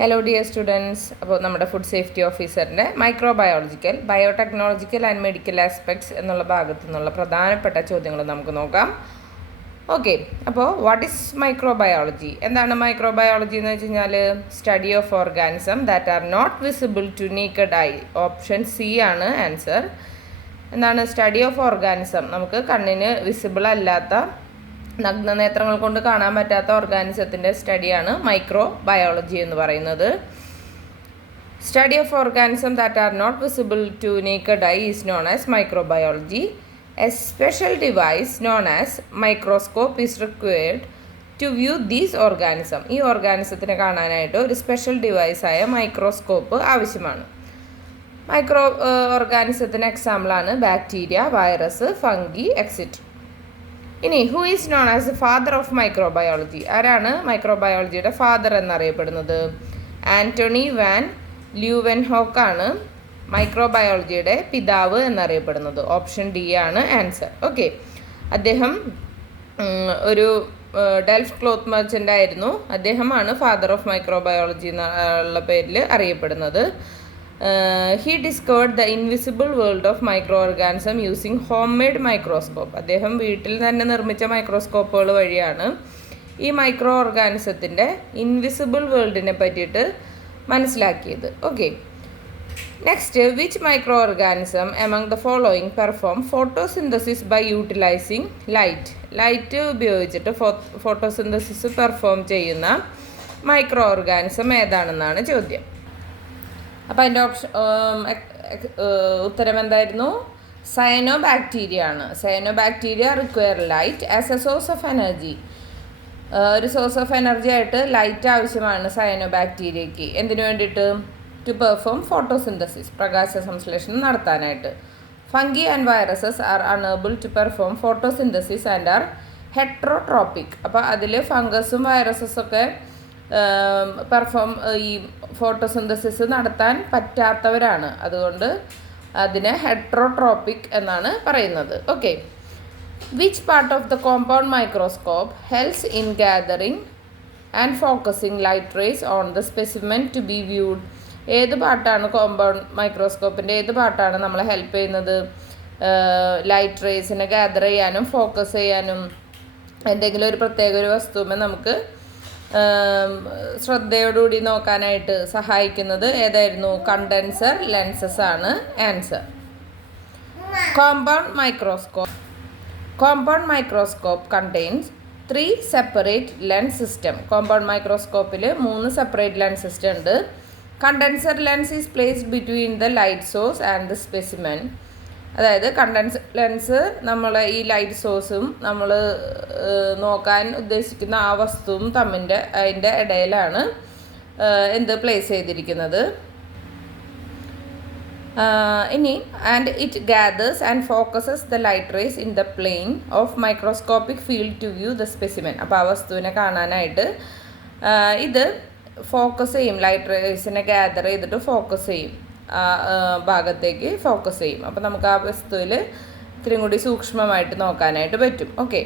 Hello dear students. അപ്പോൾ നമ്മുടെ food safety ഓഫീസറിൻ്റെ microbiological, biotechnological and medical aspects എന്നുള്ള ഭാഗത്തു നിന്നുള്ള പ്രധാനപ്പെട്ട ചോദ്യങ്ങൾ നമുക്ക് നോക്കാം. ഓക്കെ, അപ്പോൾ വാട്ട് ഈസ് മൈക്രോബയോളജി? എന്താണ് മൈക്രോബയോളജി എന്ന് വെച്ച് കഴിഞ്ഞാൽ study of organism that are not visible to naked eye. Option C ആണ് ആൻസർ. എന്താണ് സ്റ്റഡി ഓഫ് ഓർഗാനിസം? നമുക്ക് കണ്ണിന് വിസിബിൾ അല്ലാത്ത, നഗ്നനേത്രങ്ങൾ കൊണ്ട് കാണാൻ പറ്റാത്ത ഓർഗാനിസത്തിൻ്റെ സ്റ്റഡിയാണ് മൈക്രോബയോളജി എന്ന് പറയുന്നത്. Study of organism that are not visible to naked eye is known as microbiology. A special device known as microscope is required to view these organism. ഈ ഓർഗാനിസത്തിനെ കാണാനായിട്ട് ഒരു സ്പെഷ്യൽ ഡിവൈസായ മൈക്രോസ്കോപ്പ് ആവശ്യമാണ്. മൈക്രോ ഓർഗാനിസത്തിന് എക്സാമ്പിളാണ് ബാക്ടീരിയ, വൈറസ്, ഫംഗി, എക്സെട്ര. ഇനി who is known as the father of microbiology? ആരാണ് മൈക്രോബയോളജിയുടെ ഫാദർ എന്നറിയപ്പെടുന്നത്? ആൻ്റണി വാൻ ല്യൂവെൻഹോക്ക് ആണ് മൈക്രോബയോളജിയുടെ പിതാവ് എന്നറിയപ്പെടുന്നത്. ഓപ്ഷൻ ഡി ആണ് ആൻസർ. ഓക്കെ, അദ്ദേഹം ഒരു ഡെൽഫ് ക്ലോത്ത് മെർച്ചൻ്റ് ആയിരുന്നു. അദ്ദേഹമാണ് ഫാദർ ഓഫ് മൈക്രോബയോളജി എന്നുള്ള പേരിൽ അറിയപ്പെടുന്നത്. He discovered the invisible world of microorganism using homemade microscope. അദ്ദേഹം വീട്ടിൽ തന്നെ നിർമ്മിച്ച മൈക്രോസ്കോപ്പുകൾ വഴിയാണ് ഈ മൈക്രോ ഓർഗാനിസത്തിൻ്റെ ഇൻവിസിബിൾ വേൾഡിനെ പറ്റിയിട്ട് മനസ്സിലാക്കിയത്. Okay, next, which micro organism among the following perform photosynthesis by utilising light? Light ഉപയോഗിച്ചിട്ട് ഫോട്ടോസിന്തസിസ് പെർഫോം ചെയ്യുന്ന മൈക്രോ ഓർഗാനിസം ഏതാണെന്നാണ് ചോദ്യം. അപ്പോൾ അതിൻ്റെ ഉത്തരം എന്തായിരുന്നു? സയനോ ബാക്ടീരിയ ആണ്. Cyano bacteria require light as a source of energy. ഒരു സോഴ്സ് ഓഫ് എനർജി ആയിട്ട് ലൈറ്റ് ആവശ്യമാണ് സയനോ ബാക്ടീരിയയ്ക്ക്. എന്തിനു വേണ്ടിയിട്ട്? ടു പെർഫോം ഫോട്ടോസിന്തസിസ്, പ്രകാശ സംശ്ലേഷണം നടത്താനായിട്ട്. Fungi and viruses are unable to perform photosynthesis and are heterotrophic. അപ്പോൾ അതിൽ ഫംഗസും വൈറസസൊക്കെ ഈ ഫോട്ടോസിന്തസിസ് നടത്താൻ പറ്റാത്തവരാണ്. അതുകൊണ്ട് അതിനെ ഹെട്രോട്രോപ്പിക് എന്നാണ് പറയുന്നത്. Okay, which part of the compound microscope helps in gathering and focusing light rays on the specimen to be viewed? ഏത് പാർട്ടാണ് കോമ്പൗണ്ട് മൈക്രോസ്കോപ്പിൻ്റെ ഏത് പാർട്ടാണ് നമ്മളെ ഹെൽപ്പ് ചെയ്യുന്നത് ലൈറ്റ് റേസിനെ ഗാദർ ചെയ്യാനും ഫോക്കസ് ചെയ്യാനും എന്തെങ്കിലും ഒരു പ്രത്യേക ഒരു വസ്തുവിനെ നമുക്ക് ശ്രദ്ധയോടുകൂടി നോക്കാനായിട്ട് സഹായിക്കുന്നത് ഏതായിരുന്നു? കണ്ടൻസർ ലെൻസസ് ആണ് answer. Compound microscope contains 3 separate lens system. Compound മൈക്രോസ്കോപ്പിൽ 3 സെപ്പറേറ്റ് ലെൻസ് സിസ്റ്റം ഉണ്ട്. Condenser lens is placed between the light source and the specimen. അതായത് കണ്ടൻസർ ലെൻസ് നമ്മൾ ഈ ലൈറ്റ് സോഴ്സും നമ്മൾ നോക്കാൻ ഉദ്ദേശിക്കുന്ന ആ വസ്തുവും അതിൻ്റെ ഇടയിലാണ് പ്ലേസ് ചെയ്തിരിക്കുന്നത്. ഇനി and it gathers and focuses the light rays in the plane of microscopic field to view the specimen. അപ്പോൾ ആ വസ്തുവിനെ കാണാനായിട്ട് ഇത് ഫോക്കസ് ചെയ്യും. ലൈറ്റ് റേസിനെ ഗാദർ ചെയ്തിട്ട് ഫോക്കസ് ചെയ്യും, ഭാഗത്തേക്ക് ഫോക്കസ് ചെയ്യും. അപ്പോൾ നമുക്ക് ആ വസ്തുവിൽ ഇത്തിരി കൂടി സൂക്ഷ്മമായിട്ട് നോക്കാനായിട്ട് പറ്റും. ഓക്കെ,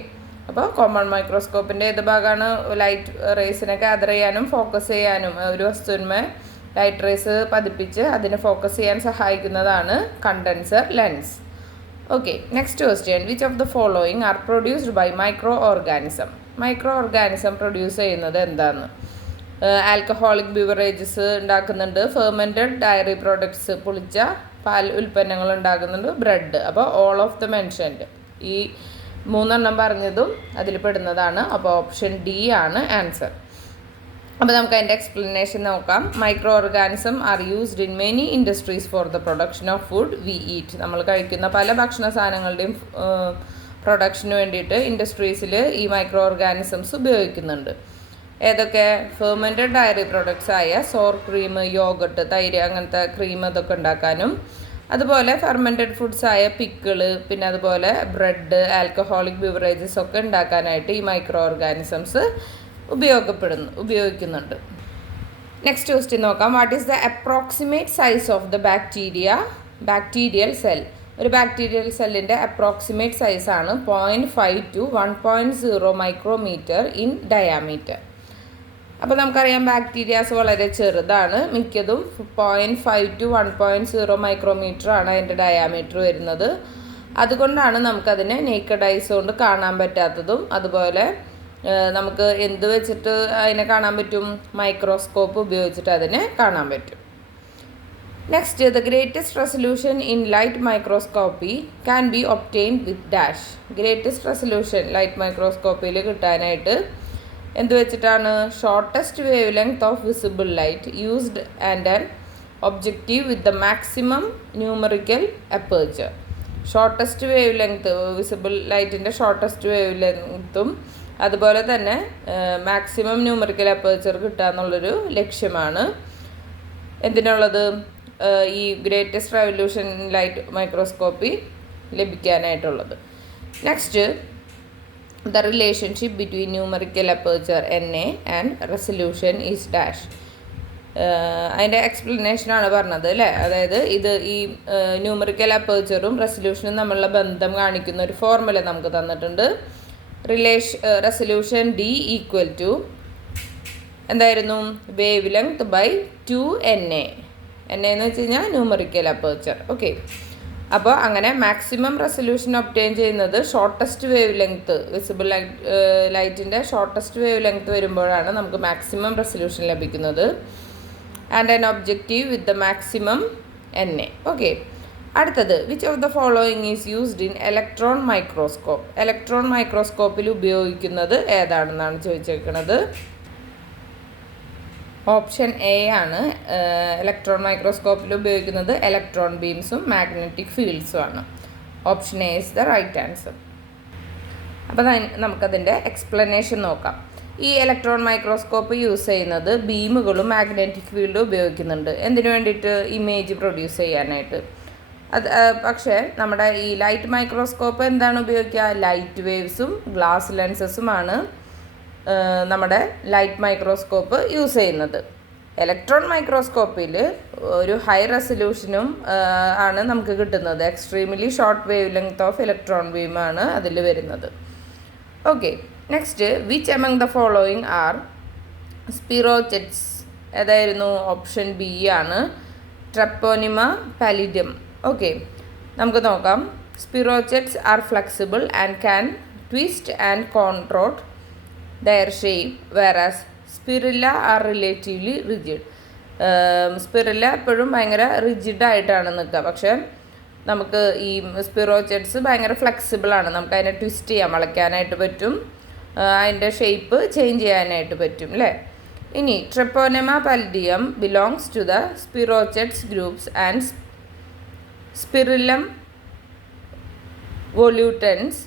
അപ്പോൾ കോമ്പൗണ്ട് മൈക്രോസ്കോപ്പിൻ്റെ ഏത് ഭാഗമാണ് ലൈറ്റ് റേസിനെ ഗാദർ ചെയ്യാനും ഫോക്കസ് ചെയ്യാനും ഒരു വസ്തുവിന്മേൽ ലൈറ്റ് റേസ് പതിപ്പിച്ച് അതിനെ ഫോക്കസ് ചെയ്യാൻ സഹായിക്കുന്നതാണ് condenser lens. Okay, next question, which of the following are produced by micro organism? Micro organism produce ചെയ്യുന്നത് എന്താണ്? ആൽക്കഹോളിക് ബിവറേജസ് ഉണ്ടാക്കുന്നുണ്ട്, ഫെർമെൻറ്റഡ് ഡയറി പ്രോഡക്ട്സ് പുളിച്ച പാൽ ഉൽപ്പന്നങ്ങൾ ഉണ്ടാക്കുന്നുണ്ട്, ബ്രെഡ്. അപ്പോൾ ഓൾ ഓഫ് ദ മെൻഷൻഡ്, ഈ 3 പറഞ്ഞതും അതിൽ പെടുന്നതാണ്. അപ്പോൾ ഓപ്ഷൻ ഡി ആണ് ആൻസർ. അപ്പോൾ നമുക്ക് അതിൻ്റെ എക്സ്പ്ലനേഷൻ നോക്കാം. Micro organism are used in many industries for the production of food we eat. നമ്മൾ കഴിക്കുന്ന പല ഭക്ഷണ സാധനങ്ങളുടെയും പ്രൊഡക്ഷന് വേണ്ടിയിട്ട് ഇൻഡസ്ട്രീസിൽ ഈ മൈക്രോ ഓർഗാനിസംസ് ഉപയോഗിക്കുന്നുണ്ട്. ഏതൊക്കെ? ഫെർമെൻറ്റഡ് ഡയറി പ്രോഡക്ട്സ് ആയ സോർ ക്രീം, യോഗട്ട്, തൈര്, അങ്ങനത്തെ ക്രീം അതൊക്കെ ഉണ്ടാക്കാനും, അതുപോലെ ഫെർമെൻറ്റഡ് ഫുഡ്സ് ആയ പിക്കിള്, പിന്നെ അതുപോലെ ബ്രെഡ്, ആൽക്കഹോളിക് ബിവറേജസ് ഒക്കെ ഉണ്ടാക്കാനായിട്ട് ഈ മൈക്രോ ഓർഗാനിസംസ് ഉപയോഗിക്കുന്നുണ്ട്. നെക്സ്റ്റ് ക്വസ്റ്റ്യൻ നോക്കാം. What is the approximate size of the bacterial cell? ഒരു ബാക്ടീരിയൽ സെല്ലിൻ്റെ അപ്രോക്സിമേറ്റ് സൈസാണ് 0.5 to 1.0 മൈക്രോമീറ്റർ ഇൻ ഡയാമീറ്റർ. അപ്പോൾ നമുക്കറിയാം ബാക്ടീരിയാസ് വളരെ ചെറുതാണ്, മിക്കതും 0.5 to 1.0 മൈക്രോമീറ്റർ ആണ് അതിൻ്റെ ഡയാമീറ്റർ വരുന്നത്. അതുകൊണ്ടാണ് നമുക്കതിനെ നേക്കഡ് ഐസ് കൊണ്ട് കാണാൻ പറ്റാത്തതും. അതുപോലെ നമുക്ക് എന്ത് വെച്ചിട്ട് അതിനെ കാണാൻ പറ്റും? മൈക്രോസ്കോപ്പ് ഉപയോഗിച്ചിട്ട് അതിനെ കാണാൻ പറ്റും. Next, the greatest resolution in light microscopy can be obtained with dash. Greatest resolution light മൈക്രോസ്കോപ്പിയിൽ കിട്ടാനായിട്ട് എന്ത് വെച്ചിട്ടാണ്? Shortest wavelength of visible light used and an objective with the maximum numerical aperture. Shortest wavelength, visible ലൈറ്റിൻ്റെ shortest wave ലെങ്ത്തും അതുപോലെ തന്നെ maximum numerical aperture കിട്ടുക എന്നുള്ളൊരു ലക്ഷ്യമാണ് എന്തിനുള്ളത്? ഈ ഗ്രേറ്റസ്റ്റ് റെവല്യൂഷൻ ലൈറ്റ് മൈക്രോസ്കോപ്പി ലഭിക്കാനായിട്ടുള്ളത്. Next, the relationship between numerical aperture NA and resolution is dash. അതിൻ്റെ എക്സ്പ്ലനേഷനാണ് പറഞ്ഞത് അല്ലേ. അതായത് ഇത് ഈ ന്യൂമറിക്കൽ അപ്പേർച്ചറും റെസൊല്യൂഷനും തമ്മിലുള്ള ബന്ധം കാണിക്കുന്ന ഒരു ഫോർമുല നമുക്ക് തന്നിട്ടുണ്ട്. റെസൊല്യൂഷൻ D ഈക്വൽ ടു എന്തായിരുന്നു? Wavelength by 2NA. NA എന്ന് വെച്ച് കഴിഞ്ഞാൽ ന്യൂമറിക്കൽ അപ്പേർച്ചർ. ഓക്കെ, അപ്പോൾ അങ്ങനെ മാക്സിമം റെസൊല്യൂഷൻ ഒബ്റ്റെയിൻ ചെയ്യുന്നത് ഷോർട്ടസ്റ്റ് വേവ് ലെങ്ത്ത്, വിസിബിൾ ലൈറ്റിൻ്റെ ഷോർട്ടസ്റ്റ് വേവ് ലെങ്ത്ത് വരുമ്പോഴാണ് നമുക്ക് മാക്സിമം റെസൊല്യൂഷൻ ലഭിക്കുന്നത്. And an objective with the maximum NA. Okay, അടുത്തത്, which of the following is used in electron microscope. Electron മൈക്രോസ്കോപ്പിൽ ഉപയോഗിക്കുന്നത് ഏതാണെന്നാണ് ചോദിച്ചേക്കുന്നത്. ഓപ്ഷൻ A ആണ്. ഇലക്ട്രോൺ മൈക്രോസ്കോപ്പിൽ ഉപയോഗിക്കുന്നത് ഇലക്ട്രോൺ ബീംസും മാഗ്നറ്റിക് ഫീൽഡ്സും ആണ്. Option A is the right answer. അപ്പോൾ നമുക്കതിൻ്റെ എക്സ്പ്ലനേഷൻ നോക്കാം. ഈ ഇലക്ട്രോൺ മൈക്രോസ്കോപ്പ് യൂസ് ചെയ്യുന്നത് ബീമുകളും മാഗ്നറ്റിക് ഫീൽഡും ഉപയോഗിക്കുന്നുണ്ട്. എന്തിനു വേണ്ടിയിട്ട്? ഇമേജ് പ്രൊഡ്യൂസ് ചെയ്യാനായിട്ട്. പക്ഷേ നമ്മുടെ ഈ ലൈറ്റ് മൈക്രോസ്കോപ്പ് എന്താണ് ഉപയോഗിക്കുക? ലൈറ്റ് വേവ്സും ഗ്ലാസ് ലെൻസസുമാണ് നമ്മുടെ ലൈറ്റ് മൈക്രോസ്കോപ്പ് യൂസ് ചെയ്യുന്നത്. ഇലക്ട്രോൺ മൈക്രോസ്കോപ്പിൽ ഒരു ഹൈ റെസൊല്യൂഷനും ആണ് നമുക്ക് കിട്ടുന്നത്. Extremely short wavelength of electron ബീമാണ് അതിൽ വരുന്നത്. Okay, next, which among the following are spirochetes. ഏതായിരുന്നു? ഓപ്ഷൻ B ആണ്. Treponema pallidum. ഓക്കെ, നമുക്ക് നോക്കാം. Spirochetes are flexible and can twist and contort their shape, whereas spirilla are relatively rigid. Spirilla എപ്പോഴും ഭയങ്കര റിജിഡായിട്ടാണ് നിൽക്കുക. പക്ഷേ നമുക്ക് ഈ സ്പിറോചെറ്റ്സ് ഭയങ്കര ഫ്ലെക്സിബിളാണ്. നമുക്ക് അതിനെ ട്വിസ്റ്റ് ചെയ്യാൻ, വളയ്ക്കാനായിട്ട് പറ്റും. അതിൻ്റെ ഷേപ്പ് ചേഞ്ച് ചെയ്യാനായിട്ട് പറ്റും അല്ലേ. ഇനി Treponema pallidum belongs to the spirochetes groups and spirillum volutans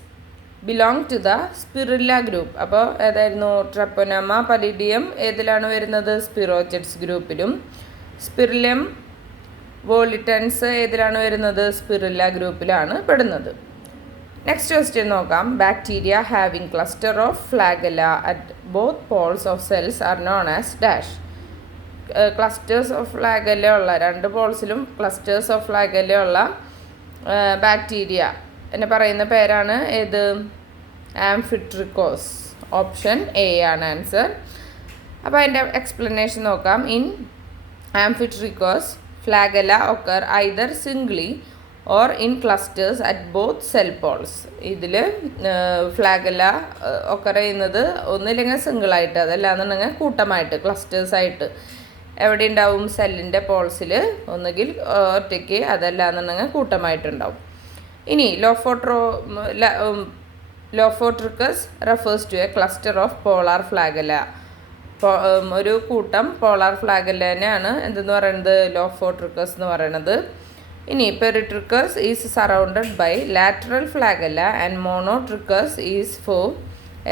belong to the spirilla group. അപ്പോൾ ഏതായിരുന്നു? ട്രെപ്പോനെമ പാലിഡിയം ഏതിലാണ് വരുന്നത്? സ്പിറോചെറ്റ്സ് ഗ്രൂപ്പിലും. സ്പിറില്ലം വോളിറ്റൻസ് ഏതിലാണ് വരുന്നത്? സ്പിറില്ല ഗ്രൂപ്പിലാണ് പെടുന്നത്. നെക്സ്റ്റ് ക്വസ്റ്റ്യൻ നോക്കാം. Bacteria having cluster of flagella at both poles of cells are known as dash. Clusters of flagella ഉള്ള, രണ്ട് പോൾസിലും ക്ലസ്റ്റേഴ്സ് ഓഫ് ഫ്ലാഗെല്ല ഉള്ള ബാക്ടീരിയ എന്നെ പറയുന്ന പേരാണ് ഏത്? ആംഫിട്രിക്കോസ്. ഓപ്ഷൻ A ആണ് ആൻസർ. അപ്പോൾ അതിൻ്റെ എക്സ്പ്ലനേഷൻ നോക്കാം. In amphitrichous flagella occur either singly or in clusters at both cell poles. ഇതിൽ ഫ്ലാഗെല്ല ഒക്കർ ചെയ്യുന്നത് ഒന്നില്ലെങ്കിൽ സിംഗിളായിട്ട്, അതല്ലാന്നുണ്ടെങ്കിൽ കൂട്ടമായിട്ട്, ക്ലസ്റ്റേഴ്സായിട്ട്. എവിടെ ഉണ്ടാവും? സെല്ലിൻ്റെ പോൾസിൽ ഒന്നുകിൽ ഒറ്റയ്ക്ക്, അതല്ലാന്നുണ്ടെങ്കിൽ കൂട്ടമായിട്ടുണ്ടാവും. ഇനി lophotrichous refers to a cluster of polar flagella. ഒരു കൂട്ടം പോളാർ ഫ്ലാഗെല്ലനെയാണ് എന്തെന്ന് പറയുന്നത്? ലോഫോട്രിക്കസ് എന്ന് പറയുന്നത്. ഇനി peritrichous is surrounded by lateral flagella and monotrichous is for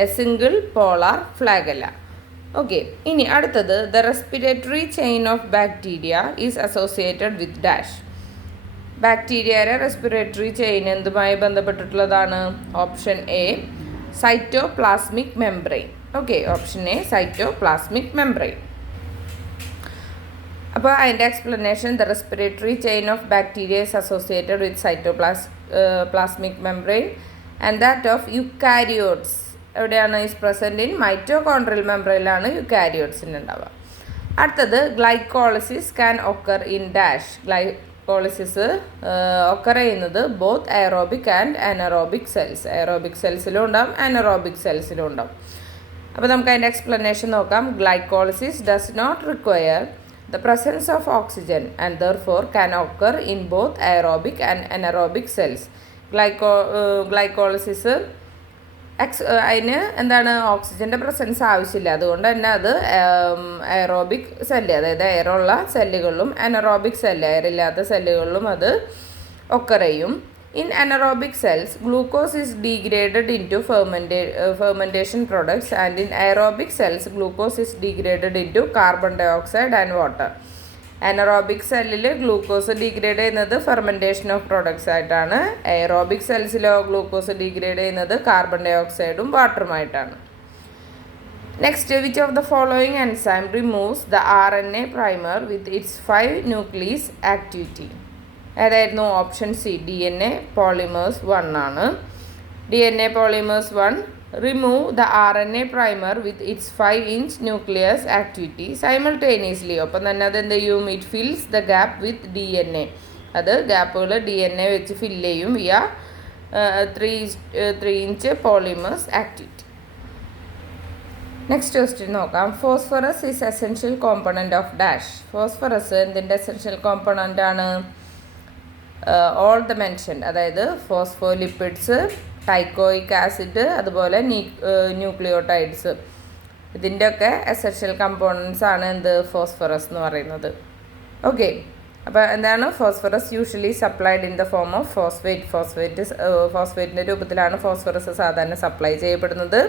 a single polar flagella. Okay, ഇനി അടുത്തത്, the respiratory chain of bacteria is associated with dash. ബാക്ടീരിയയുടെ റെസ്പിറേറ്ററി ചെയിൻ എന്തുമായി ബന്ധപ്പെട്ടിട്ടുള്ളതാണ്? Option A cytoplasmic membrane. Okay, option A cytoplasmic membrane. അപ്പോൾ അതിൻ്റെ explanation, the respiratory chain of bacteria is associated with cytoplasmic membrane and that of eukaryotes എവിടെയാണ് is present in mitochondrial മെംബ്രെയിനിലാണ് യുക്കാരിയോട്സിന് ഉണ്ടാവുക. അടുത്തത് glycolysis can occur in dash. Glycolysis occur ചെയ്യുന്നത് both aerobic and anaerobic cells. Aerobic സെൽസിലും ഉണ്ടാവും, anaerobic സെൽസിലും ഉണ്ടാവും. അപ്പോൾ നമുക്ക് അതിൻ്റെ എക്സ്പ്ലനേഷൻ നോക്കാം. Glycolysis does not require the presence of oxygen and therefore can occur in both aerobic and anaerobic cells. Glycolysis അതിന് എന്താണ് ഓക്സിജൻ്റെ പ്രസൻസ് ആവശ്യമില്ല. അതുകൊണ്ട് തന്നെ അത് എയറോബിക് സെല്ല്, അതായത് എയറുള്ള സെല്ലുകളിലും അനറോബിക് സെല്ല്, എയറില്ലാത്ത സെല്ലുകളിലും അത് ഒക്കർ ചെയ്യും. In anaerobic cells, glucose is degraded into fermentation products, and in aerobic cells, glucose is degraded into carbon dioxide and water. Anaerobic cell glucose degrade ചെയ്യുന്നത് fermentation of products ആയിട്ടാണ്. Aerobic സെൽസിലോ glucose degrade ചെയ്യുന്നത് carbon ഡയോക്സൈഡും വാട്ടറുമായിട്ടാണ്. Next, which of the following enzyme removes the RNA primer with its 5 nuclease activity? ഏതായിരുന്നു? Option C, DNA polymerase 1 ആണ്. DNA polymerase 1 remove the RNA primer with its 5' nuclease activity simultaneously. ഒപ്പം തന്നെ അത് എന്ത് ചെയ്യും? It fills the gap with DNA. അത് ഗ്യാപ്പുകൾ DNA വെച്ച് ഫില്ല് ചെയ്യും via 3' polymerase activity. Next question നോക്കാം. Phosphorus is essential component of dash. Phosphorus എന്തിൻ്റെ എസെൻഷ്യൽ കോമ്പണൻ്റ് ആണ്? ഓൾ ദ മെൻഷൻ, അതായത് ഫോസ്ഫോലിപ്പിഡ്സ്, ടൈക്കോയിക് ആസിഡ്, അതുപോലെ ന്യൂക്ലിയോടൈഡ്സ്, ഇതിൻ്റെയൊക്കെ എസെൻഷ്യൽ കമ്പോണൻസ് ആണ് എന്ത്? ഫോസ്ഫറസ് എന്ന് പറയുന്നത്. ഓക്കെ, അപ്പോൾ എന്താണ് phosphorus? Usually supplied in the form of ഫോസ്ഫേറ്റിൻ്റെ രൂപത്തിലാണ് ഫോസ്ഫറസ് സാധാരണ സപ്ലൈ ചെയ്യപ്പെടുന്നത്.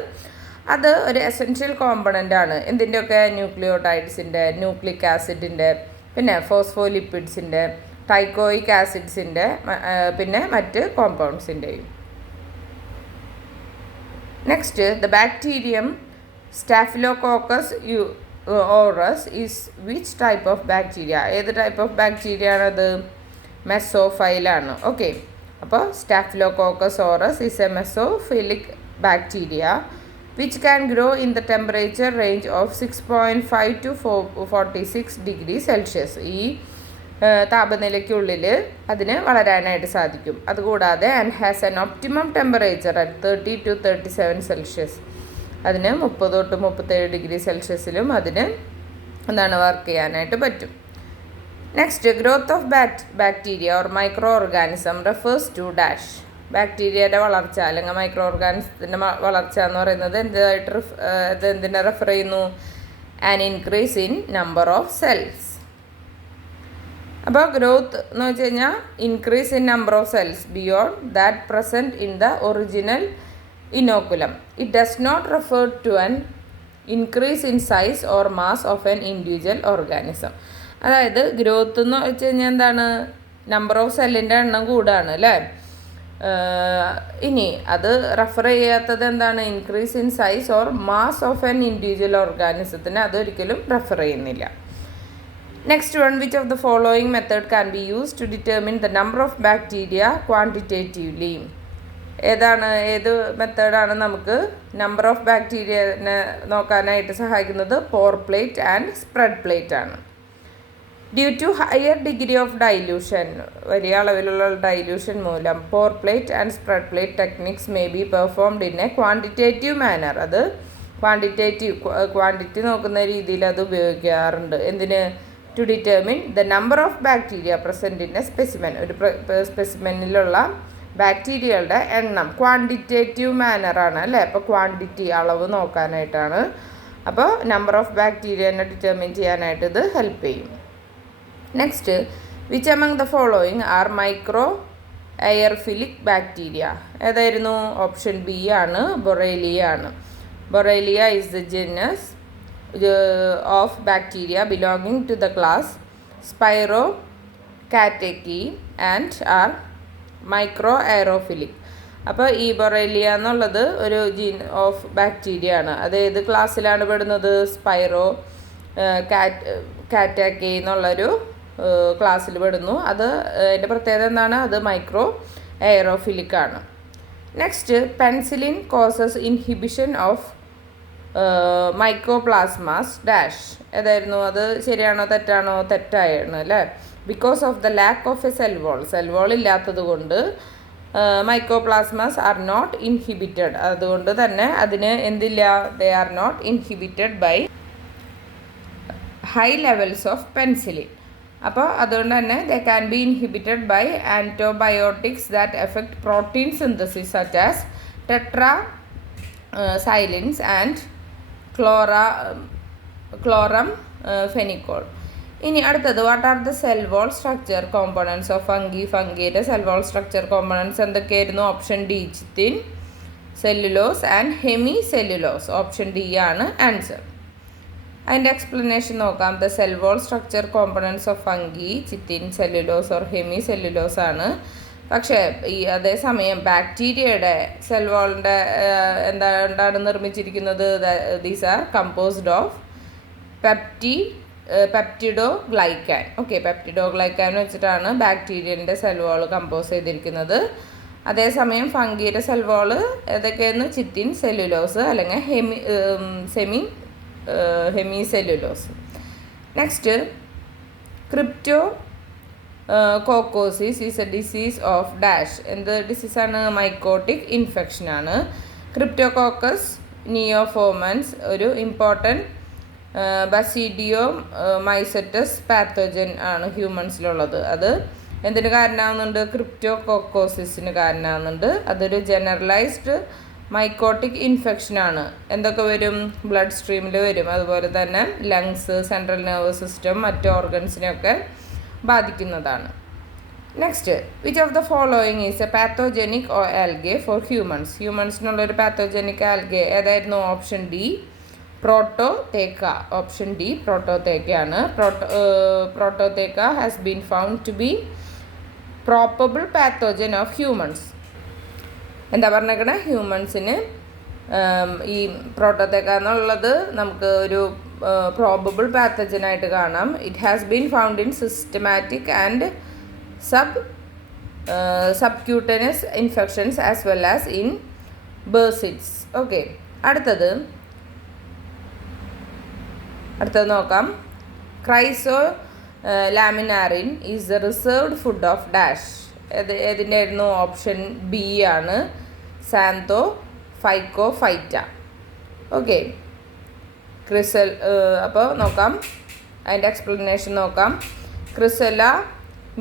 അത് ഒരു എസെൻഷ്യൽ കോമ്പണൻ്റ് ആണ്. എന്തിൻ്റെയൊക്കെ? ന്യൂക്ലിയോടൈഡ്സിൻ്റെ, ന്യൂക്ലിക് ആസിഡിൻ്റെ, പിന്നെ ഫോസ്ഫോലിപ്പിഡ്സിൻ്റെ, ടൈക്കോയിക് ആസിഡ്സിൻ്റെ, പിന്നെ മറ്റ് കോമ്പൗണ്ട്സിൻ്റെയും. Next, the bacterium Staphylococcus aureus is which type of bacteria? ഏത് ടൈപ്പ് ഓഫ് ബാക്ടീരിയ ആണത്? മെസോഫൈലാണ്. ഓക്കെ, അപ്പോൾ Staphylococcus aureus is a mesophilic bacteria which can grow in the temperature range of 6.5 to 46 degrees Celsius. ഈ താപനിലയ്ക്കുള്ളിൽ അതിന് വളരാനായിട്ട് സാധിക്കും. അതുകൂടാതെ and has an optimum temperature at 30 to 37 Celsius. അതിന് 30 തൊട്ട് 37 ഡിഗ്രി സെൽഷ്യസിലും അതിന് എന്താണ് വർക്ക് ചെയ്യാനായിട്ട് പറ്റും. Next, growth of bacteria or micro organism refers to dash. ബാക്ടീരിയയുടെ വളർച്ച അല്ലെങ്കിൽ മൈക്രോ ഓർഗാനിസത്തിൻ്റെ വളർച്ച എന്ന് പറയുന്നത് എന്തിനെ റെഫർ ചെയ്യുന്നു? An increase in number of cells. അപ്പോൾ ഗ്രോത്ത് എന്ന് വെച്ച് കഴിഞ്ഞാൽ increase in number of cells beyond that present in the original inoculum. It does not refer to an increase in size or mass of an individual organism. അതായത് growth എന്ന് വെച്ച് കഴിഞ്ഞാൽ എന്താണ്? Number of സെല്ലിൻ്റെ എണ്ണം കൂടുകയാണ് അല്ലേ. ഇനി അത് റെഫർ ചെയ്യാത്തത് എന്താണ്? Increase in size or mass of an individual ഓർഗാനിസത്തിന് അതൊരിക്കലും റെഫർ ചെയ്യുന്നില്ല. Next one, which of the following method can be use to determine the number of bacteria quantitatively? ഏത് മെത്തേഡാണ് നമുക്ക് നമ്പർ ഓഫ് ബാക്ടീരിയനെ നോക്കാനായിട്ട് സഹായിക്കുന്നത്? Pour plate and spread plate ആണ്. Due to higher degree of dilution, വലിയ അളവിലുള്ള ഡൈല്യൂഷൻ മൂലം pour plate and spread plate techniques may be performed in a quantitative manor. അത് ക്വാണ്ടിറ്റി നോക്കുന്ന രീതിയിൽ അത് ഉപയോഗിക്കാറുണ്ട്. എന്തിന്? To determine the number of bacteria present in a specimen. ഒരു സ്പെസിമെനിലുള്ള ബാക്ടീരിയകളുടെ എണ്ണം ക്വാണ്ടിറ്റേറ്റീവ് മാനറാണ് അല്ലേ. അപ്പോൾ ക്വാണ്ടിറ്റി, അളവ് നോക്കാനായിട്ടാണ്. അപ്പോൾ നമ്പർ ഓഫ് ബാക്ടീരിയനെ ഡിറ്റർമിൻ ചെയ്യാനായിട്ട് ഇത് ഹെൽപ്പ് ചെയ്യും. Next, which among the following are microaerophilic bacteria? ഏതായിരുന്നു? ഓപ്ഷൻ ബി ആണ്, ബൊറേലിയ ആണ്. Borrelia is the genus of bacteria belonging to the class Spirochaetae and are microaerophilic. അപ്പോൾ ഈ Borrelia എന്നുള്ളത് ഒരു ജീൻ ഓഫ് ബാക്ടീരിയ ആണ്. അത് ഏത് ക്ലാസ്സിലാണ് പെടുന്നത്? സ്പൈറോ കാറ്റാക്കി എന്നുള്ളൊരു ക്ലാസ്സിൽ പെടുന്നു. അതിൻ്റെ പ്രത്യേകത എന്താണ്? അത് മൈക്രോ എയറോഫിലിക് ആണ്. Next penicillin causes inhibition of mycoplasmas dash. ഏതായിരുന്നു അത്? ശരിയാണോ തെറ്റാണോ? തെറ്റായിരുന്നു അല്ലേ. Because of the lack of a cell wall ഇല്ലാത്തത് കൊണ്ട് മൈക്കോപ്ലാസ്മാസ് ആർ നോട്ട് ഇൻഹിബിറ്റഡ്. അതുകൊണ്ട് തന്നെ അതിന് എന്തില്ല? They are not inhibited by high levels of penicillin. അപ്പോൾ അതുകൊണ്ട് തന്നെ they can be inhibited by antibiotics that affect protein synthesis such as tetracyclines and chloramphenicol. ഇനി അടുത്തത്, what are the cell wall structure components of ഫംഗിയുടെ cell wall structure components എന്തൊക്കെയായിരുന്നു? Option D chitin, cellulose and hemicellulose. Option D ആണ് answer. അതിൻ്റെ explanation നോക്കാം. The cell wall structure components of fungi ചിത്തിൻ, cellulose or hemicellulose ആണ്. പക്ഷേ ഈ അതേസമയം ബാക്ടീരിയയുടെ സെൽ വോളിൻ്റെ എന്താണ് നിർമ്മിച്ചിരിക്കുന്നത്? These are composed of peptidoglycan. Okay, peptidoglycan വെച്ചിട്ടാണ് ബാക്ടീരിയൻ്റെ സെൽ വോൾ കമ്പോസ് ചെയ്തിരിക്കുന്നത്. അതേസമയം ഫംഗിയുടെ സെൽ വോൾ ഏതൊക്കെയെന്ന്? ചിത്തിൻ, സെല്ലുലോസ് അല്ലെങ്കിൽ hemicellulose. Next, cryptococcosis is a disease of dash. എന്ത് ഡിസീസാണ്? മൈക്കോട്ടിക് ഇൻഫെക്ഷനാണ്. ക്രിപ്റ്റോകോക്കസ് നിയോഫോമൻസ് ഒരു ഇമ്പോർട്ടൻറ്റ് ബസീഡിയോ മൈസെറ്റസ് പാത്തോജൻ ആണ് ഹ്യൂമൻസിലുള്ളത്. അത് എന്തിന് കാരണമാകുന്നുണ്ട്? ക്രിപ്റ്റോകോക്കോസിന് കാരണമാകുന്നുണ്ട്. അതൊരു ജനറലൈസ്ഡ് മൈക്കോട്ടിക് ഇൻഫെക്ഷനാണ്. എന്തൊക്കെ വരും? ബ്ലഡ് സ്ട്രീമിൽ വരും. അതുപോലെ തന്നെ ലങ്സ്, സെൻട്രൽ നെർവസ് സിസ്റ്റം, മറ്റ് ഓർഗൻസിനെയൊക്കെ ബാധിക്കുന്നതാണ്. Next, which of the following is a pathogenic algae for ഹ്യൂമൻസിനുള്ളൊരു പാത്തോജനിക് ആൽഗെ ഏതായിരുന്നു? Option D Prototheca. Option D പ്രോട്ടോതേക്കയാണ്. Prototheca has been found to be probable pathogen of humans. എന്താ പറഞ്ഞേക്കണേ? ഹ്യൂമൻസിന് ഈ പ്രോട്ടോതേക്ക എന്നുള്ളത് നമുക്ക് ഒരു പ്രോബബിൾ പാത്തജനായിട്ട് കാണാം. It has been found in systematic and subcutaneous infections as well as in bursitis. Okay, അടുത്തത് നോക്കാം. Chrysolaminarin is the reserved food of dash. ഏതിൻ്റെ ആയിരുന്നു? ഓപ്ഷൻ ബി ആണ്, സാന്തോ ഫൈക്കോഫൈറ്റ. ഓക്കെ, അപ്പോൾ നോക്കാം, അതിൻ്റെ എക്സ്പ്ലനേഷൻ നോക്കാം. ക്രിസെല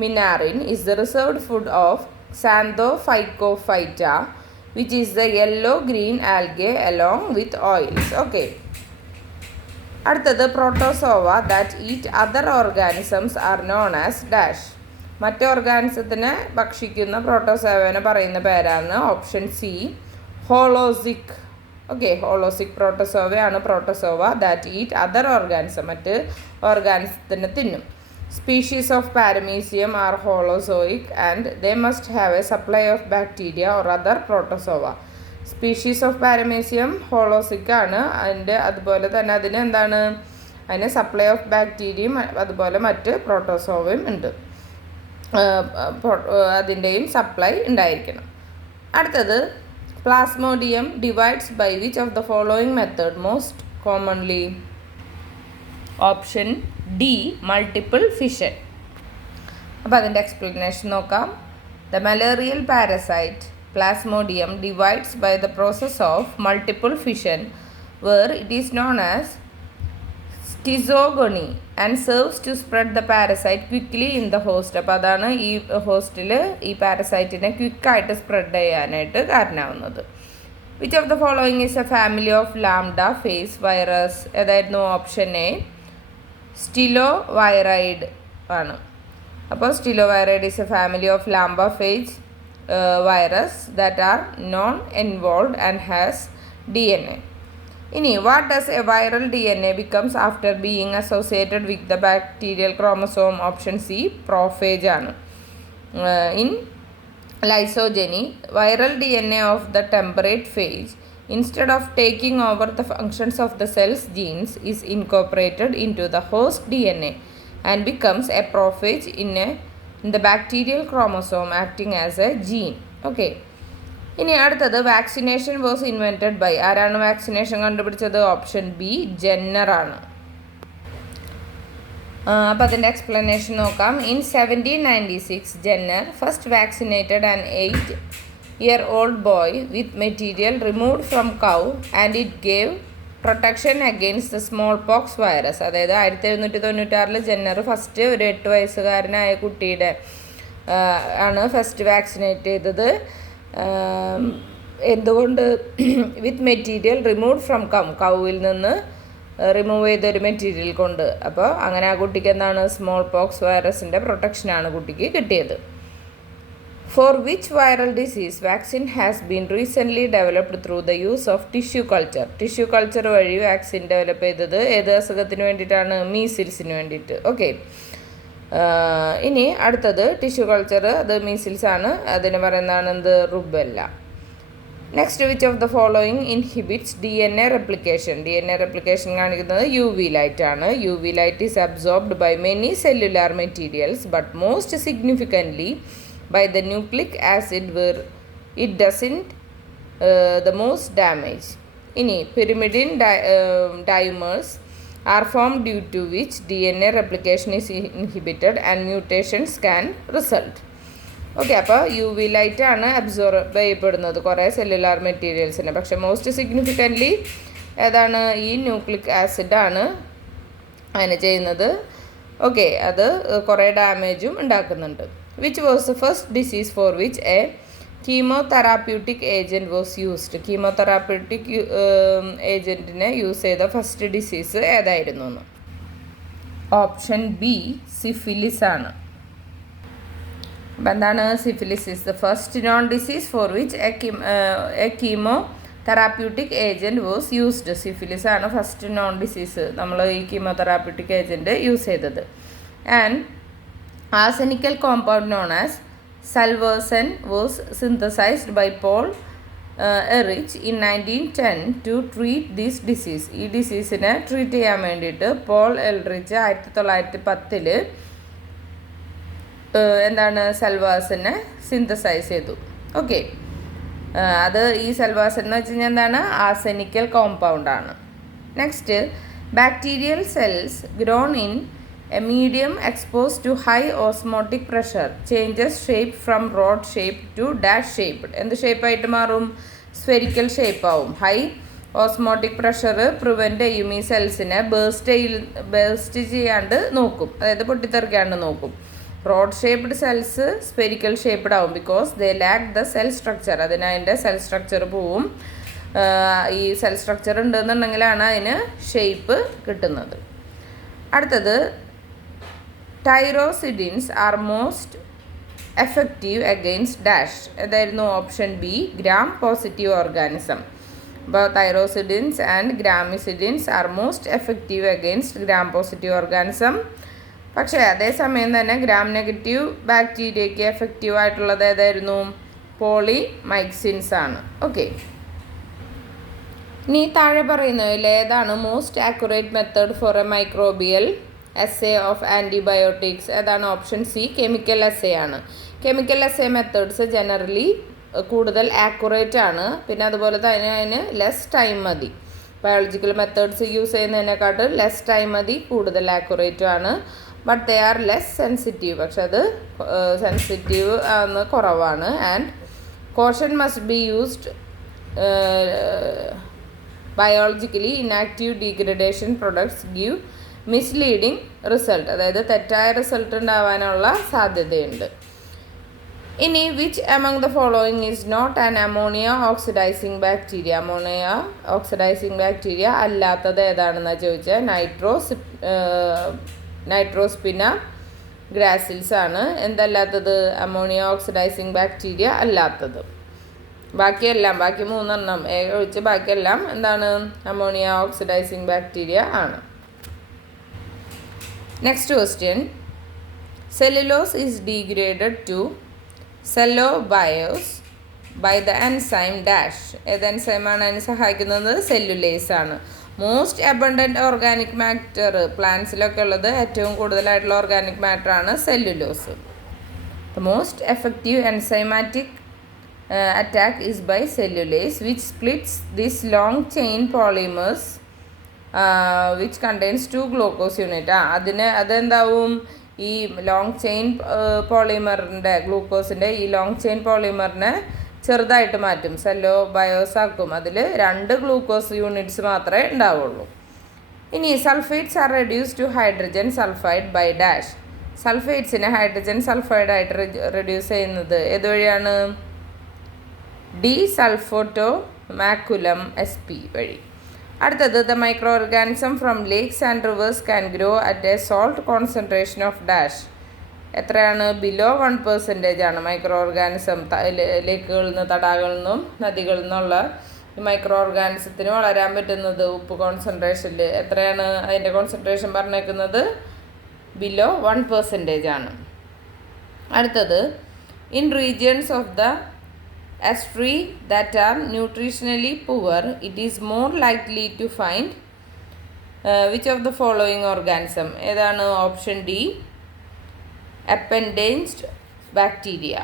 മിനാറിൻ is the reserved food of xanthophycophyta which is the yellow green algae along with oils. Okay, അടുത്തത് protozoa that eat other organisms are known as dash. മറ്റ് ഓർഗാനിസത്തിനെ ഭക്ഷിക്കുന്ന പ്രോട്ടോസോവനെ പറയുന്ന പേരാണ്. Option C holozoic. Okay, holozoic പ്രോട്ടോസോവയാണ് protozoa that eat other organism. മറ്റ് ഓർഗാനിസത്തിനെ തിന്നും. Species of Paramecium are holozoic and they must have a supply of bacteria or other protozoa. Species of Paramecium holozoic ആണ്. അതുപോലെ തന്നെ അതിന് സപ്ലൈ ഓഫ് ബാക്ടീരിയയും അതുപോലെ മറ്റ് പ്രോട്ടോസോവയും ഉണ്ട്. അതിൻ്റെയും സപ്ലൈ ഉണ്ടായിരിക്കണം. അടുത്തത്, plasmodium divides by which of the following method most commonly? Option D multiple fission. അപ്പോൾ അതിൻ്റെ എക്സ്പ്ലനേഷൻ നോക്കാം. The malarial parasite Plasmodium divides by the process of multiple fission where it is known as schizogony and serves to spread the parasite quickly in the host. അപ്പോൾ അതാണ് ഈ ഹോസ്റ്റിൽ ഈ പാരസൈറ്റിനെ ക്വിക്കായിട്ട് spread ചെയ്യാനായിട്ട് കാരണമാവുന്നത്. Which of the following is a family of lambda phage virus. ഏതായിരുന്നു? Option A Styloviridae ആണ്. അപ്പോൾ Styloviridae is a family of lambda phage virus that are non-involved and has DNA. ഇനി what does a viral DNA becomes after being associated with the bacterial chromosome? Option C prophage ആണ്. In lysogeny, viral DNA of the temperate phase instead of taking over the functions of the cell's genes is incorporated into the host DNA and becomes a prophage in the bacterial chromosome acting as a gene. Okay, ഇനി അടുത്തത് vaccination was invented by. ആരാണ് vaccination കണ്ടുപിടിച്ചത്? Option B Jenner ആണ്. അപ്പോൾ അതിൻ്റെ explanation നോക്കാം. In 1796 Jenner first vaccinated an 8-year-old boy with material removed from cow and it gave protection against the small pox virus. അതായത് 1796 Jenner first ഒരു 8 വയസ്സുകാരനായ കുട്ടിയുടെ ആണ് ഫസ്റ്റ് വാക്സിനേറ്റ് ചെയ്തത്. എന്തുകൊണ്ട്? വിത്ത് മെറ്റീരിയൽ റിമൂവ്ഡ് ഫ്രം കൗവിൽ നിന്ന് റിമൂവ് ചെയ്തൊരു മെറ്റീരിയൽ കൊണ്ട്. അപ്പോൾ അങ്ങനെ ആ കുട്ടിക്ക് എന്താണ്? സ്മോൾ പോക്സ് വൈറസിൻ്റെ പ്രൊട്ടക്ഷനാണ് കുട്ടിക്ക് കിട്ടിയത്. For which viral disease vaccine has been recently developed through the use of tissue culture. Tissue culture വഴി വാക്സിൻ ഡെവലപ്പ് ചെയ്തത് ഏത് അസുഖത്തിന് വേണ്ടിയിട്ടാണ്? മീസിൽസിന് വേണ്ടിയിട്ട്. ഓക്കെ. ഇനി അടുത്തത് ടിഷ്യൂ കൾച്ചർ, അത് മീസിൽസ് ആണ്. അതിന് പറയുന്നതാണ് എന്ത്? Rubella. Next, which of the following inhibits DNA replication. DNA replication കാണിക്കുന്നത് UV ലൈറ്റ് ആണ്. UV light is absorbed by many cellular materials but most significantly by the nucleic acid where it doesn't the most damage. ഇനി pyrimidine dimers are formed due to which DNA replication is inhibited and mutations can result. Okay. അപ്പോൾ UV ലൈറ്റാണ് absorb ചെയ്യപ്പെടുന്നത് കുറേ cellular മെറ്റീരിയൽസിന്. പക്ഷേ most significantly ഏതാണ്? ഈ nucleic ആസിഡാണ് അതിന് ചെയ്യുന്നത്. ഓക്കെ. അത് കുറേ ഡാമേജും ഉണ്ടാക്കുന്നുണ്ട്. Which was the first disease for which a chemotherapeutic agent was used. Chemotherapeutic ഏജൻറ്റിനെ യൂസ് ചെയ്ത ഫസ്റ്റ് ഡിസീസ് ഏതായിരുന്നു എന്ന്? ഓപ്ഷൻ ബി സിഫിലിസ് ആണ്. അപ്പം എന്താണ്? Syphilis is the first known disease for which a chemotherapeutic agent was used. Syphilis ആണ് first known disease നമ്മൾ ഈ കീമോതെറാപ്യൂട്ടിക് ഏജൻറ്റ് യൂസ് ചെയ്തത്. And arsenical compound known as salvarsan was synthesised by Paul Ehrlich in 1910 to treat this disease. ഈ ഡിസീസിനെ treat ചെയ്യാൻ വേണ്ടിയിട്ട് Paul Ehrlich 1910 എന്താണ്? സൽവാസിനെ സിന്തസൈസ് ചെയ്തു. ഓക്കെ. അത് ഈ സൽവാസൻ എന്ന് വെച്ച് കഴിഞ്ഞാൽ എന്താണ്? ആർസെനിക്കൽ കോമ്പൗണ്ടാണ്. Next, bacterial cells grown in a medium expose to high osmotic pressure changes shape from rod shape to dash shape. എന്ത് ഷേപ്പായിട്ട് മാറും? സ്ഫെരിക്കൽ ഷേപ്പാവും. ഹൈ ഓസ്മോട്ടിക് പ്രഷർ പ്രിവെൻറ്റ് ചെയ്യും ഈ സെൽസിനെ ബേസ്റ്റ് ചെയ്യാണ്ട് നോക്കും, അതായത് പൊട്ടിത്തെറിക്കാണ്ട് നോക്കും. Rod shaped cells spherical shaped ആവും because they lakh the cell structure. അതിന് അതിൻ്റെ സെൽ സ്ട്രക്ചർ പോവും. ഈ സെൽ സ്ട്രക്ചർ ഉണ്ടെന്നുണ്ടെങ്കിലാണ് അതിന് ഷേപ്പ് കിട്ടുന്നത്. അടുത്തത്, tyrocidines are most effective against dash. ഏതായിരുന്നു? Option B Gram positive organism. അപ്പോൾ tyrocidines and gramicidins are most effective against Gram positive organism. പക്ഷേ അതേസമയം തന്നെ ഗ്രാം നെഗറ്റീവ് ബാക്ടീരിയയ്ക്ക് എഫക്റ്റീവ് ആയിട്ടുള്ളത് ഏതായിരുന്നു? പോളിമൈക്സിൻസ് ആണ്. ഓക്കെ. ഇനി താഴെ പറയുന്നതിൽ ഏതാണ് most accurate method for a microbial assay of antibiotics? ഏതാണ്? ഓപ്ഷൻ സി കെമിക്കൽ എസ്സേ ആണ്. കെമിക്കൽ എസ്സേ മെത്തേഡ്സ് ജനറലി കൂടുതൽ ആക്യുറേറ്റ് ആണ്. പിന്നെ അതുപോലെ തന്നെ അതിന് ലെസ് ടൈം മതി. ബയോളജിക്കൽ മെത്തേഡ്സ് യൂസ് ചെയ്യുന്നതിനെക്കാട്ടും ലെസ് ടൈം മതി, കൂടുതൽ ആക്യുറേറ്റും ആണ്. But they are less sensitive. പക്ഷെ അത് സെൻസിറ്റീവ് ആവുന്ന കുറവാണ്. And caution must be used biologically inactive degradation products give misleading result. അതായത് തെറ്റായ റിസൾട്ട് ഉണ്ടാവാനുള്ള സാധ്യതയുണ്ട്. ഇനി which among the following is not an ammonia oxidising bacteria? Ammonia oxidising bacteria അല്ലാത്തത് ഏതാണെന്നാണ് ചോദിച്ചാൽ നൈട്രോസ്പിന ഗ്രാസിൽസ് ആണ്. എന്തല്ലാത്തത്? അമോണിയ ഓക്സിഡൈസിങ് ബാക്ടീരിയ അല്ലാത്തത്. ബാക്കിയെല്ലാം, ബാക്കി 3 ഒഴിച്ച് ബാക്കിയെല്ലാം എന്താണ്? അമോണിയ ഓക്സിഡൈസിങ് ബാക്ടീരിയ ആണ്. Next question, cellulose is degraded to cellobiose by the enzyme dash. ഏത് എൻസൈമാണ് അതിന് സഹായിക്കുന്നത്? സെല്ലുലേസ് ആണ്. മോസ്റ്റ് അബണ്ടൻറ്റ് ഓർഗാനിക് മാറ്റർ പ്ലാന്റ്സിലൊക്കെ ഉള്ളത് ഏറ്റവും കൂടുതലായിട്ടുള്ള ഓർഗാനിക് മാറ്ററാണ് cellulose. The most effective enzymatic attack is by cellulase, which splits this long chain polymers which contains 2 glucose unit. അതെന്താവും ഈ ലോങ് ചെയിൻ പോളിമറിൻ്റെ ഗ്ലൂക്കോസിൻ്റെ ഈ ലോങ് ചെയിൻ പോളിമറിനെ ചെറുതായിട്ട് മാറ്റും, സെല്ലോ ബയോസ് ആക്കും. അതിൽ 2 ഗ്ലൂക്കോസ് യൂണിറ്റ്സ് മാത്രമേ ഉണ്ടാവുള്ളൂ. ഇനി sulphates are reduce to hydrogen sulphide by dash. സൾഫേറ്റ്സിനെ ഹൈഡ്രജൻ സൾഫൈഡായിട്ട് റെഡ്യൂസ് ചെയ്യുന്നത് ഏതുവഴിയാണ്? ഡി സൾഫോട്ടോ മാക്കുലം SP വഴി. അടുത്തത് the microorganism from lakes and rivers can grow at a salt concentration of dash. എത്രയാണ്? ബിലോ 1% ആണ് മൈക്രോ ഓർഗാനിസം ലേക്കുകളിൽ നിന്ന്, തടാകങ്ങളിൽ നിന്നും നദികളിൽ നിന്നുള്ള ഈ മൈക്രോ ഓർഗാനിസത്തിന് വളരാൻ പറ്റുന്നത് ഉപ്പ് കോൺസെൻട്രേഷനിൽ എത്രയാണ്? അതിൻ്റെ കോൺസെൻട്രേഷൻ പറഞ്ഞേക്കുന്നത് ബിലോ 1% ആണ്. അടുത്തത് in regions of the estuary that are nutritionally poor, it is more likely to find which of the following organism? ഏതാണ്? Option D, appendaged bacteria.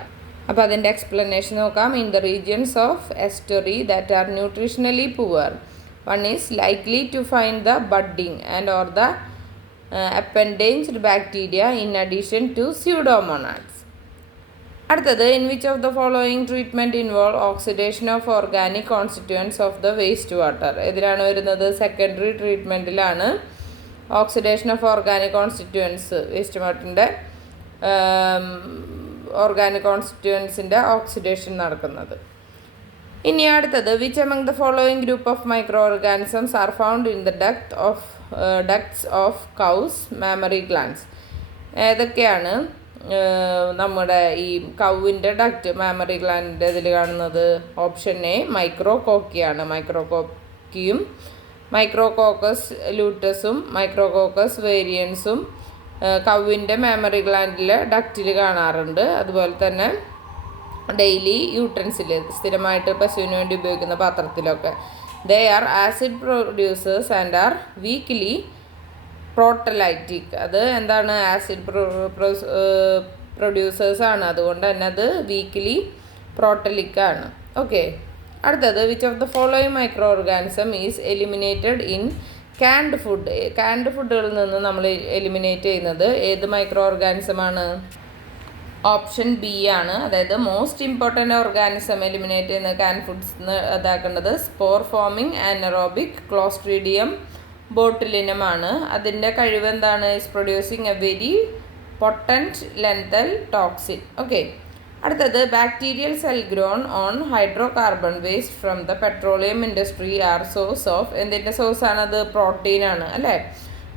അപ്പോൾ അതിൻ്റെ എക്സ്പ്ലനേഷൻ നോക്കാം. In the regions of estuary that are nutritionally poor, one is likely to find the budding and or the appendaged bacteria in addition to pseudomonads. അടുത്തത് in which of the following treatment involve oxidation of organic constituents of the waste water. ഇതിലാണ് വരുന്നത്? Secondary ട്രീറ്റ്മെൻറ്റിലാണ് oxidation of organic constituents, waste വാട്ടറിൻ്റെ organic കോൺസ്റ്റിറ്റ്യൂവൻസിൻ്റെ oxidation നടക്കുന്നത്. ഇനി അടുത്തത് which among the following group of microorganisms are found in the ducts of cows mammary glands. ഏതൊക്കെയാണ് നമ്മുടെ ഈ കൗവിൻ്റെ ഡക്റ്റ് മാമറി ഗ്ലാൻഡിൻ്റെ ഇതിൽ കാണുന്നത്? ഓപ്ഷൻ എ മൈക്രോകോക്കിയാണ്. മൈക്രോകോക്കിയും മൈക്രോകോക്കസ് ലൂട്ടസും മൈക്രോകോക്കസ് വേരിയൻസും കൗവിൻ്റെ മാമറി ഗ്ലാൻഡിലെ ഡക്റ്റിൽ കാണാറുണ്ട്. അതുപോലെ തന്നെ ഡെയിലി യൂട്ടൻസിൽ സ്ഥിരമായിട്ട് പശുവിന് വേണ്ടി ഉപയോഗിക്കുന്ന പാത്രത്തിലൊക്കെ. They are acid producers and are weakly proteolytic. അത് എന്താണ്? ആസിഡ് പ്രൊഡ്യൂസേഴ്സാണ്, അതുകൊണ്ട് തന്നെ അത് വീക്ക്ലി പ്രോട്ടലിക്കാണ്. ഓക്കെ. അടുത്തത് which of the following microorganism is eliminated in canned food. Canned ഫുഡുകളിൽ നിന്ന് നമ്മൾ എലിമിനേറ്റ് ചെയ്യുന്നത് ഏത് മൈക്രോ ഓർഗാനിസമാണ്? ഓപ്ഷൻ ബി ആണ്. അതായത് മോസ്റ്റ് ഇമ്പോർട്ടൻ്റ് ഓർഗാനിസം എലിമിനേറ്റ് ചെയ്യുന്ന കാൻ ഫുഡ്സ് ഇതാക്കേണ്ടത് സ്പോർ ഫോമിങ് ആനറോബിക് ക്ലോസ്ട്രീഡിയം ബോട്ടിലിനമാണ്. അതിൻ്റെ കഴിവ് എന്താണ്? Is producing a very potent lethal toxin. Okay. അടുത്തത് bacterial cell grown on hydrocarbon waste from the petroleum industry are source of. എന്തിൻ്റെ സോഴ്സാണത്? പ്രോട്ടീനാണ് അല്ലേ?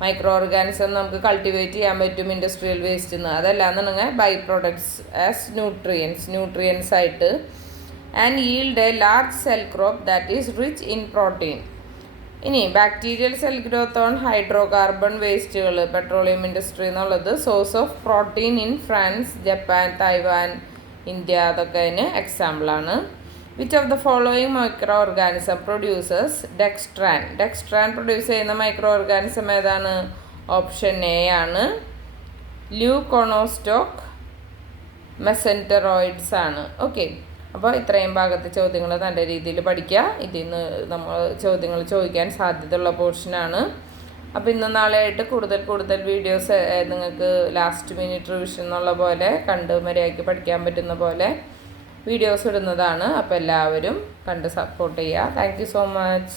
മൈക്രോ ഓർഗാനിസം നമുക്ക് കൾട്ടിവേറ്റ് ചെയ്യാൻ പറ്റും ഇൻഡസ്ട്രിയൽ വേസ്റ്റ് നിന്ന്. അതല്ലാന്നുണ്ടെങ്കിൽ ബൈ പ്രൊഡക്ട്സ് ആസ് ന്യൂട്രിയൻസ് ആയിട്ട്. And yield a large cell crop that is rich in protein. ഇനി bacterial cell growth on hydrocarbon വേസ്റ്റുകൾ പെട്രോളിയം ഇൻഡസ്ട്രി എന്നുള്ളത് source of protein in France, Japan, Taiwan, India, അതൊക്കെ അതിന് എക്സാമ്പിളാണ്. Which of the following microorganism producers dextran. Dextran produce ചെയ്യുന്ന micro organism ഏതാണ്? Option A ആണ്. Leuconostoc mesenteroides ആണ്. Okay. അപ്പോൾ ഇത്രയും ഭാഗത്തെ ചോദ്യങ്ങൾ നല്ല രീതിയിൽ പഠിക്കുക. ഇതിൽ നിന്ന് നമ്മൾ ചോദ്യങ്ങൾ ചോദിക്കാൻ സാധ്യതയുള്ള പോർഷനാണ്. അപ്പോൾ ഇന്ന് നാളെയായിട്ട് കൂടുതൽ വീഡിയോസ് നിങ്ങൾക്ക് ലാസ്റ്റ് മിനിറ്റ് റിവിഷൻ എന്നുള്ള പോലെ കണ്ട് മര്യാദയ്ക്ക് പഠിക്കാൻ പറ്റുന്ന പോലെ വീഡിയോസ് ഇടുന്നതാണ്. അപ്പോൾ എല്ലാവരും കണ്ട് സപ്പോർട്ട് ചെയ്യുക. Thank you so much.